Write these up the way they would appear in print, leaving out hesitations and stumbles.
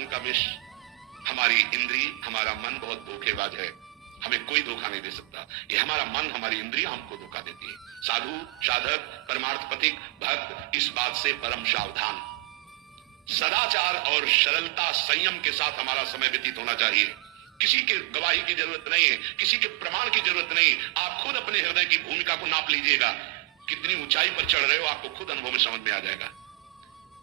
जीवन का विष। हमारी इंद्री, हमारा मन बहुत धोखेबाज है, हमें कोई धोखा नहीं दे सकता। ये हमारा मन, हमारी इंद्रियां हमको धोखा देती है। साधु, साधक, परमार्थ पथिक, भक्त इस बात से परम सावधान। सदाचार और सरलता, संयम के साथ हमारा समय व्यतीत होना चाहिए। किसी के गवाही की जरूरत नहीं है, किसी के प्रमाण की जरूरत नहीं। आप खुद अपने हृदय की भूमिका को नाप लीजिएगा, कितनी ऊंचाई पर चढ़ रहे हो आपको खुद अनुभव में समझ में आ जाएगा।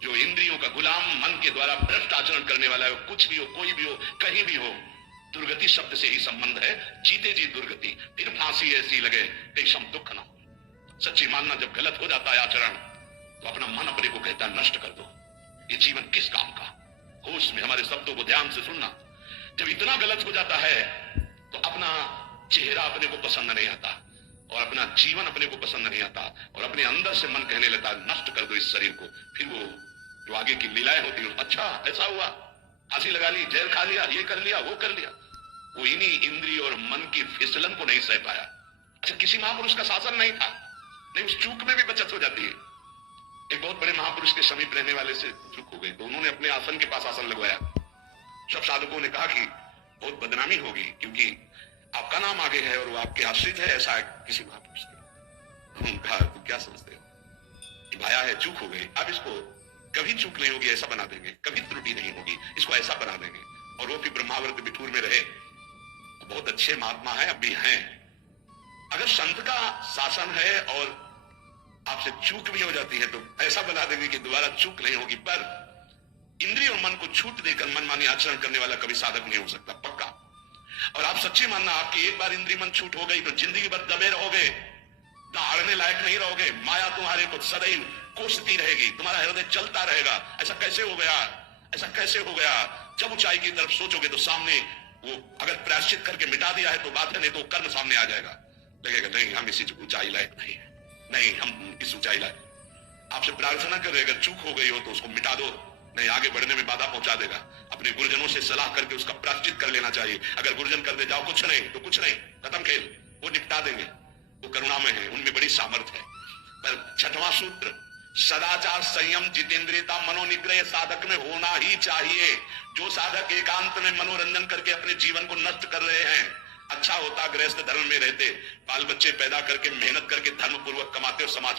जो इंद्रियों का गुलाम, मन के द्वारा भ्रष्ट आचरण करने वाला है, कुछ भी हो, कोई भी हो, कहीं भी हो, दुर्गति शब्द से ही संबंध है। जीते जी दुर्गति, फिर फांसी ऐसी लगे पेशम दुख न हो। सच्ची मानना, जब गलत हो जाता है आचरण, तो अपना मन अपने को कहता है नष्ट कर दो, ये जीवन किस काम का। होश में हमारे शब्दों को ध्यान से सुनना। जब इतना गलत हो जाता है तो अपना चेहरा अपने को पसंद नहीं आता और अपना जीवन अपने को पसंद नहीं आता और अपने अंदर से मन कहने लगता है नष्ट कर दो इस शरीर को। फिर वो जो आगे की लीलाएं होती है, अच्छा ऐसा हुआ, फांसी लगा ली, जेल खा लिया, ये कर लिया, वो कर लिया। वो इन्हीं इंद्रिय और मन की फिसलन को नहीं सह पाया। अच्छा, किसी महापुरुष का शासन नहीं था, नहीं, उस चूक में भी बचत हो जाती है। एक बहुत बड़े महापुरुष के समीप रहने वाले से चूक हो गई, तो उन्होंने अपने आसन के पास आसन लगवाया। सब साधकों ने कहा कि बहुत बदनामी होगी क्योंकि आपका नाम आगे है और वो आपके आश्रित है, ऐसा है किसी महापुरुष ने। उन्होंने कहा तुम क्या समझते हो, कि भाया है, चूक हो गई, अब इसको कभी चूक नहीं होगी, ऐसा बना देंगे, कभी त्रुटि नहीं होगी, इसको ऐसा बना देंगे। और वो भी ब्रह्मावर्त बिठूर में रहे, बहुत अच्छे महात्मा है, अब भी हैं। अगर संत का शासन है और आपसे चूक भी हो जाती है तो ऐसा बना देंगे कि दोबारा चूक नहीं होगी। पर इंद्रिय और मन को छूट देकर मनमानी आचरण करने वाला कभी साधक नहीं हो सकता, पक्का। और आप सच्ची मानना, आपकी एक बार इंद्रिय मन छूट हो गई तो जिंदगी भर दबे रहोगे, दहाड़ने लायक नहीं रहोगे। माया तुम्हारे को सदैव कोसती रहेगी, तुम्हारा हृदय चलता रहेगा, ऐसा कैसे हो गया, ऐसा कैसे हो गया। जब ऊंचाई की तरफ सोचोगे तो सामने वो अगर प्रायश्चित करके मिटा दिया है तो बात है, नहीं तो कर्म सामने आ जाएगा। लगेगा नहीं, हम इसी ऊंचाई लायक नहीं है, नहीं हम इस ऊंचाई लायक। आपसे प्रार्थना कर रहे, अगर चूक हो गई हो तो उसको मिटा दो, नहीं आगे बढ़ने में बाधा पहुंचा देगा। अपने गुरुजनों से सलाह करके उसका प्रायश्चित कर लेना चाहिए। अगर गुरुजन कर दे जाओ कुछ नहीं तो कुछ नहीं, खत्म खेल, वो निपटा देंगे, वो करुणा में है, उनमें बड़ी सामर्थ्य है। पर छठवां सूत्र, सदाचार, संयम, जितेंद्रियता, मनोनिग्रह साधक में होना ही चाहिए। जो साधक एकांत में मनोरंजन करके अपने जीवन को नष्ट कर रहे हैं, अच्छा होता गृहस्थ धर्म में रहते, बाल बच्चे पैदा करके मेहनत करके धर्म पूर्वक कमाते और समाज